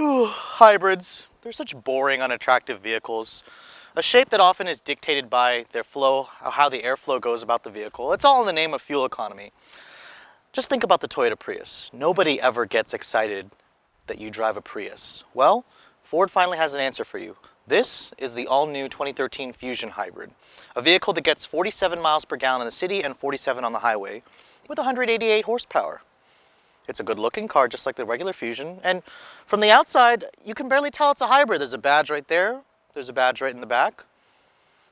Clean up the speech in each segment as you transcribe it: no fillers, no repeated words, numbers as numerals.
Hybrids, they're such boring, unattractive vehicles. A shape that often is dictated by their flow, how the airflow goes about the vehicle. It's all in the name of fuel economy. Just think about the Toyota Prius. Nobody ever gets excited that you drive a Prius. Well, Ford finally has an answer for you. This is the all-new 2013 Fusion Hybrid, a vehicle that gets 47 miles per gallon in the city and 47 on the highway with 188 horsepower. It's a good-looking car, just like the regular Fusion, and from the outside, you can barely tell it's a hybrid. There's a badge right there. There's a badge right in the back.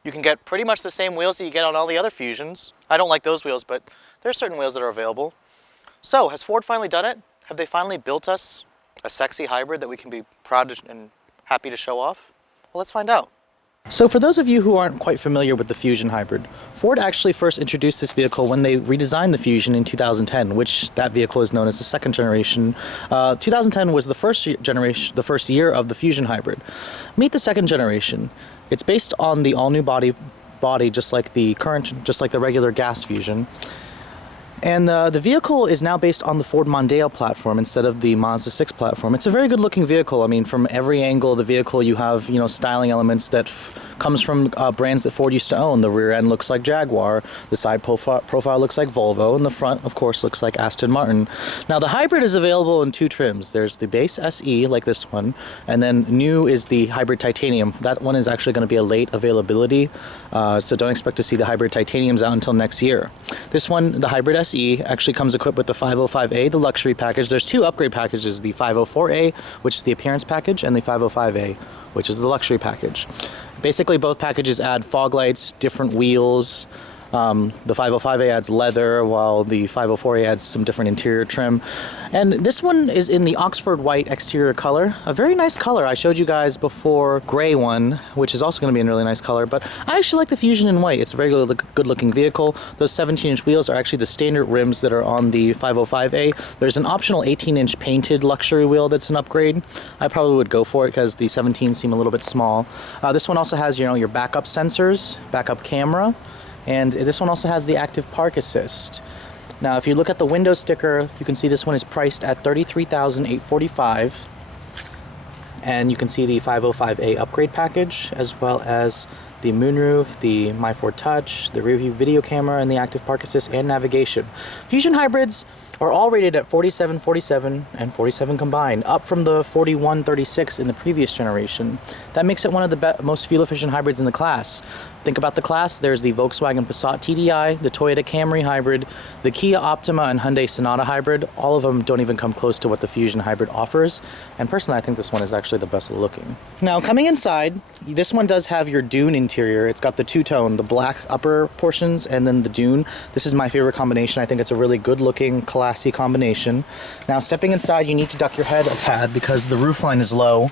You can get pretty much the same wheels that you get on all the other Fusions. I don't like those wheels, but there are certain wheels that are available. So, has Ford finally done it? Have they finally built us a sexy hybrid that we can be proud and happy to show off? Well, let's find out. So for those of you who aren't quite familiar with the Fusion Hybrid, Ford actually first introduced this vehicle when they redesigned the Fusion in 2010, which that vehicle is known as the second generation. 2010 was the first year of the Fusion Hybrid. Meet the second generation. It's based on the all-new body, just like the regular gas Fusion. And the vehicle is now based on the Ford Mondeo platform instead of the Mazda 6 platform. It's a very good looking vehicle. I mean, from every angle of the vehicle you have, styling elements that comes from brands that Ford used to own. The rear end looks like Jaguar, the side profile looks like Volvo, and the front, of course, looks like Aston Martin. Now, the hybrid is available in two trims. There's the base SE, like this one, and then new is the hybrid titanium. That one is actually going to be a late availability, so don't expect to see the hybrid titaniums out until next year. This one, the hybrid SE, actually comes equipped with the 505A, the luxury package. There's two upgrade packages, the 504A, which is the appearance package, and the 505A, which is the luxury package. Basically, both packages add fog lights, different wheels. The 505A adds leather, while the 504A adds some different interior trim. And this one is in the Oxford white exterior color. A very nice color. I showed you guys before gray one, which is also going to be a really nice color, but I actually like the Fusion in white. It's a very good looking vehicle. Those 17-inch wheels are actually the standard rims that are on the 505A. There's an optional 18-inch painted luxury wheel that's an upgrade. I probably would go for it because the 17s seem a little bit small. This one also has, your backup sensors, backup camera, and this one also has the active park assist. Now, if you look at the window sticker, you can see this one is priced at $33,845, and you can see the 505A upgrade package, as well as the moonroof, the My Ford Touch, the rear view video camera, and the active park assist and navigation. Fusion hybrids are all rated at 47, 47, and 47 combined, up from the 41, 36 in the previous generation. That makes it one of the most fuel-efficient hybrids in the class. Think about the class. There's the Volkswagen Passat TDI, the Toyota Camry hybrid, the Kia Optima and Hyundai Sonata hybrid. All of them don't even come close to what the Fusion hybrid offers. And personally, I think this one is actually the best looking. Now, coming inside, this one does have your dune interior. It's got the two-tone, the black upper portions and then the dune. This is my favorite combination. I think it's a really good looking, classy combination. Now, stepping inside, you need to duck your head a tad because the roofline is low.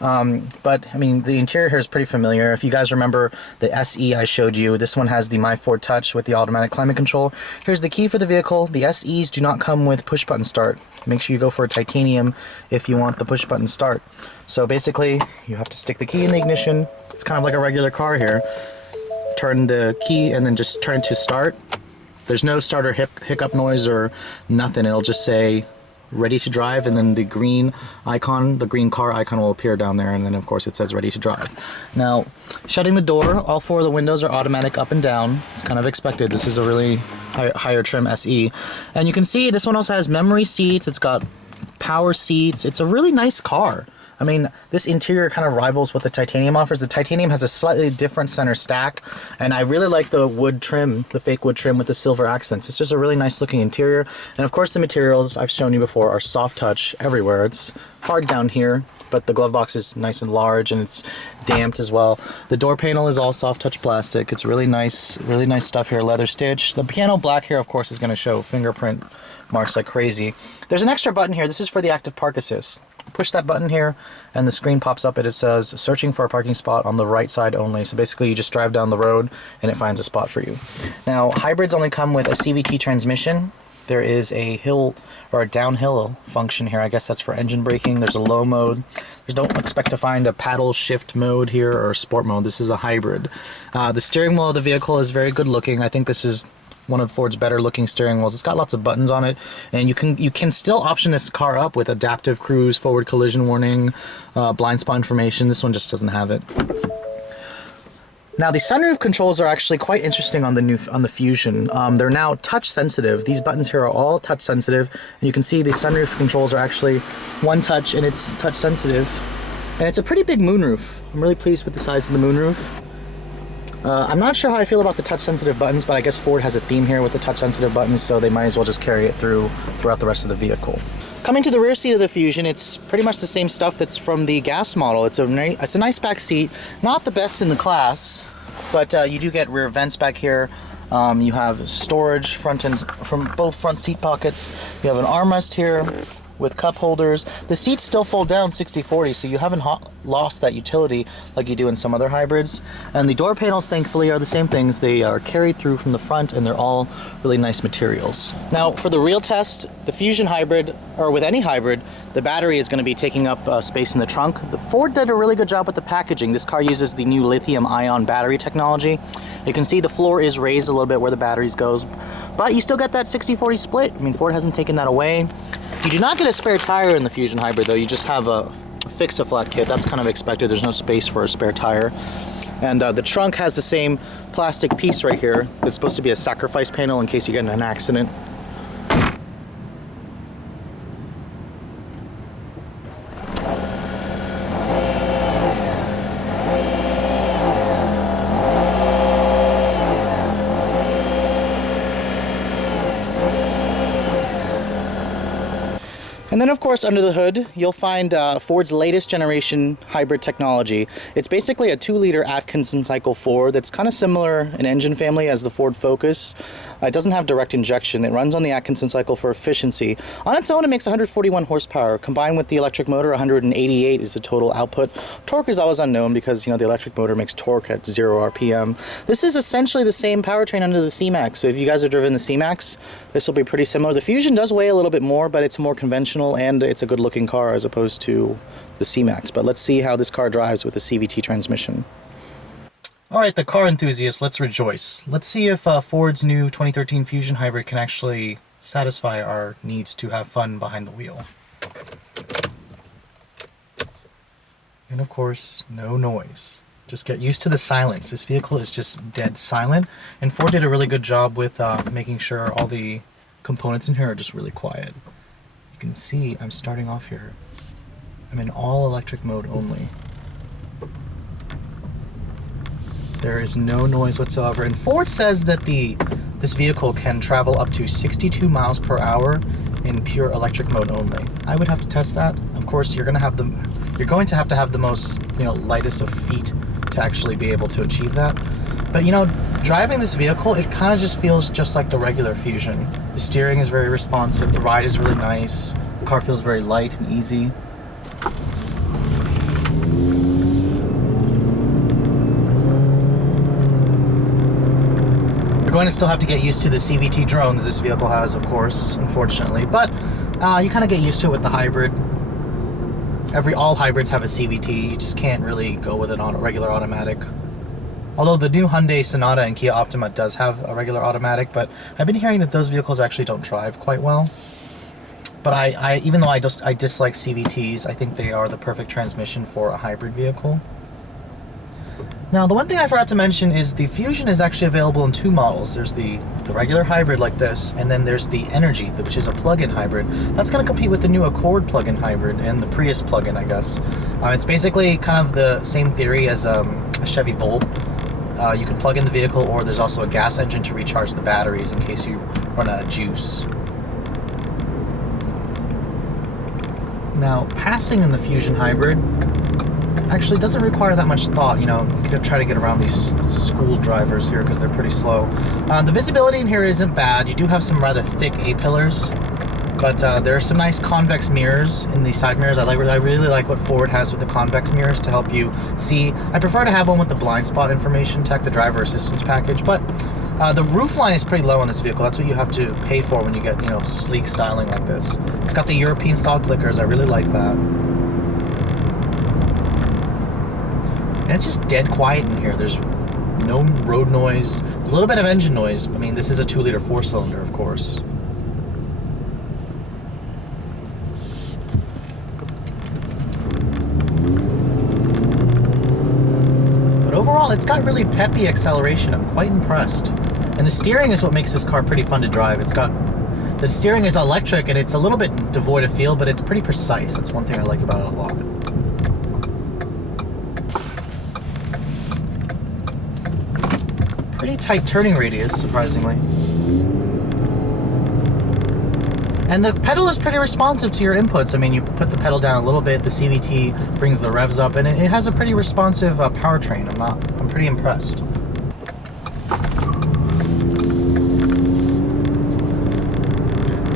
But I mean, the interior here is pretty familiar. If you guys remember the SE I showed you, this one has the My Ford Touch with the automatic climate control. Here's the key for the vehicle. The SEs do not come with push button start. Make sure you go for a titanium if you want the push button start. So basically, you have to stick the key in the ignition. It's kind of like a regular car here. Turn the key and then just turn it to start. There's no starter hiccup noise or nothing. It'll just say ready to drive, and then the green icon, the green car icon will appear down there, and then of course it says ready to drive. Now, shutting the door, all four of the windows are automatic up and down. It's kind of expected. This is a really higher trim SE. And you can see this one also has memory seats. It's got power seats. It's a really nice car. I mean, this interior kind of rivals what the titanium offers. The titanium has a slightly different center stack, and I really like the wood trim, the fake wood trim with the silver accents. It's just a really nice looking interior. And of course the materials I've shown you before are soft touch everywhere. It's hard down here, but the glove box is nice and large, and it's damped as well. The door panel is all soft touch plastic. It's really nice stuff here, leather stitch. The piano black here, of course, is going to show fingerprint marks like crazy. There's an extra button here. This is for the active park assist. Push that button here and the screen pops up and it says searching for a parking spot on the right side only. So basically you just drive down the road and it finds a spot for you. Now, hybrids only come with a CVT transmission. There is a hill or a downhill function here. I guess that's for engine braking. There's a low mode. Don't expect to find a paddle shift mode here or sport mode. This is a hybrid. The steering wheel of the vehicle is very good looking. I think this is one of Ford's better looking steering wheels. It's got lots of buttons on it, and you can still option this car up with adaptive cruise, forward collision warning, blind spot information. This one just doesn't have it. Now the sunroof controls are actually quite interesting on the Fusion. They're now touch sensitive. These buttons here are all touch sensitive, and you can see the sunroof controls are actually one touch, and it's touch sensitive. And it's a pretty big moonroof. I'm really pleased with the size of the moonroof. I'm not sure how I feel about the touch sensitive buttons, but I guess Ford has a theme here with the touch sensitive buttons, so they might as well just carry it throughout the rest of the vehicle. Coming to the rear seat of the Fusion, it's pretty much the same stuff that's from the gas model. It's a nice back seat, not the best in the class, but you do get rear vents back here. You have storage from both front seat pockets. You have an armrest here with cup holders. The seats still fold down 60/40, so you haven't lost that utility like you do in some other hybrids. And the door panels, thankfully, are the same things. They are carried through from the front, and they're all really nice materials. Now, for the real test, the Fusion hybrid, or with any hybrid, the battery is going to be taking up space in the trunk. The Ford did a really good job with the packaging. This car uses the new lithium-ion battery technology. You can see the floor is raised a little bit where the batteries goes, but you still get that 60/40 split. I mean, Ford hasn't taken that away. You do not get a spare tire in the Fusion hybrid, though. You just have a fix-a-flat kit. That's kind of expected. There's no space for a spare tire. And the trunk has the same plastic piece right here. It's supposed to be a sacrifice panel in case you get in an accident. And then, of course, under the hood, you'll find Ford's latest generation hybrid technology. It's basically a 2-liter Atkinson Cycle 4 that's kind of similar in engine family as the Ford Focus. It doesn't have direct injection. It runs on the Atkinson cycle for efficiency. On its own, it makes 141 horsepower. Combined with the electric motor, 188 is the total output. Torque is always unknown because, the electric motor makes torque at 0 RPM. This is essentially the same powertrain under the C-Max. So if you guys have driven the C-Max, this will be pretty similar. The Fusion does weigh a little bit more, but it's more conventional, and it's a good looking car as opposed to the C-Max. But let's see how this car drives with the CVT transmission. All right, the car enthusiasts, let's rejoice. Let's see if Ford's new 2013 Fusion Hybrid can actually satisfy our needs to have fun behind the wheel. And of course, no noise. Just get used to the silence. This vehicle is just dead silent, and Ford did a really good job with making sure all the components in here are just really quiet. You can see I'm starting off here. I'm in all electric mode only. There is no noise whatsoever, and Ford says that this vehicle can travel up to 62 miles per hour in pure electric mode only. I would have to test that. Of course, you're going to have to have the most, lightest of feet to actually be able to achieve that. But driving this vehicle, it kind of just feels just like the regular Fusion. The steering is very responsive, the ride is really nice, the car feels very light and easy. You're going to still have to get used to the CVT drone that this vehicle has, of course, unfortunately. But you kind of get used to it with the hybrid. All hybrids have a CVT. You just can't really go with it on a regular automatic. Although the new Hyundai Sonata and Kia Optima does have a regular automatic, but I've been hearing that those vehicles actually don't drive quite well. But even though I dislike CVTs, I think they are the perfect transmission for a hybrid vehicle. Now, the one thing I forgot to mention is the Fusion is actually available in 2 models. There's the regular hybrid like this, and then there's the Energy, which is a plug-in hybrid. That's going to compete with the new Accord plug-in hybrid and the Prius plug-in, I guess. It's basically kind of the same theory as a Chevy Bolt. You can plug in the vehicle, or there's also a gas engine to recharge the batteries in case you run out of juice. Now, passing in the Fusion Hybrid actually doesn't require that much thought. You can try to get around these school drivers here because they're pretty slow. The visibility in here isn't bad. You do have some rather thick A-pillars, but there are some nice convex mirrors in the side mirrors. I really like what Ford has with the convex mirrors to help you see. I prefer to have one with the blind spot information tech, the driver assistance package, but the roof line is pretty low on this vehicle. That's what you have to pay for when you get, sleek styling like this. It's got the European style clickers. I really like that. And it's just dead quiet in here. There's no road noise, a little bit of engine noise. I mean, this is a 2-liter 4-cylinder, of course. But overall, it's got really peppy acceleration. I'm quite impressed. And the steering is what makes this car pretty fun to drive. The steering is electric and it's a little bit devoid of feel, but it's pretty precise. That's one thing I like about it a lot. Pretty tight turning radius, surprisingly. And the pedal is pretty responsive to your inputs. I mean, you put the pedal down a little bit, the CVT brings the revs up, and it has a pretty responsive powertrain. I'm pretty impressed.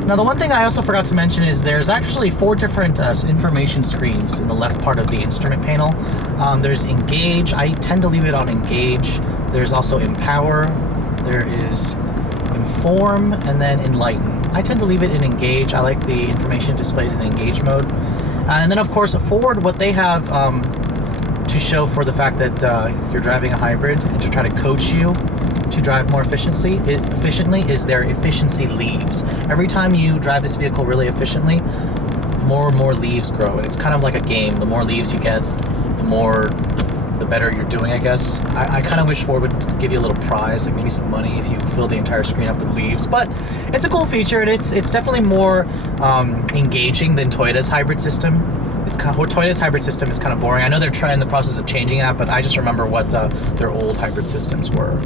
Now, the one thing I also forgot to mention is there's actually 4 different information screens in the left part of the instrument panel. There's Engage. I tend to leave it on Engage. There's also Empower. There is Inform, and then Enlighten. I tend to leave it in Engage. I like the information displays in Engage mode. And then, of course, Ford, what they have to show for the fact that you're driving a hybrid and to try to coach you to drive more efficiently is their efficiency leaves. Every time you drive this vehicle really efficiently, more and more leaves grow. And it's kind of like a game. The more leaves you get, the better you're doing, I guess. I kind of wish Ford would give you a little prize, like maybe some money if you fill the entire screen up with leaves. But it's a cool feature, and it's definitely more engaging than Toyota's hybrid system. Toyota's hybrid system is kind of boring. I know they're trying the process of changing that, but I just remember what their old hybrid systems were.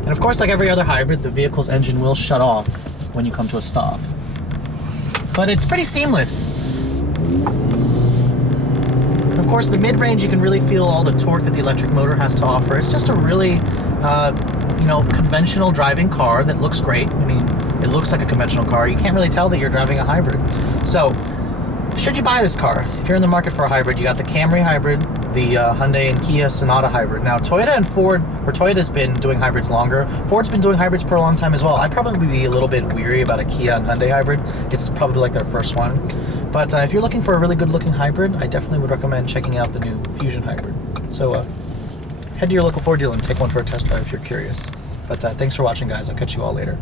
And of course, like every other hybrid, the vehicle's engine will shut off when you come to a stop. But it's pretty seamless. And of course, the mid-range, you can really feel all the torque that the electric motor has to offer. It's just a really, conventional driving car that looks great. I mean, it looks like a conventional car. You can't really tell that you're driving a hybrid. So, should you buy this car? If you're in the market for a hybrid, you got the Camry hybrid, the Hyundai and Kia Sonata hybrid. Now, Toyota's been doing hybrids longer. Ford's been doing hybrids for a long time as well. I'd probably be a little bit weary about a Kia and Hyundai hybrid. It's probably like their first one. But if you're looking for a really good looking hybrid, I definitely would recommend checking out the new Fusion hybrid. So head to your local Ford dealer and take one for a test drive if you're curious. But thanks for watching, guys. I'll catch you all later.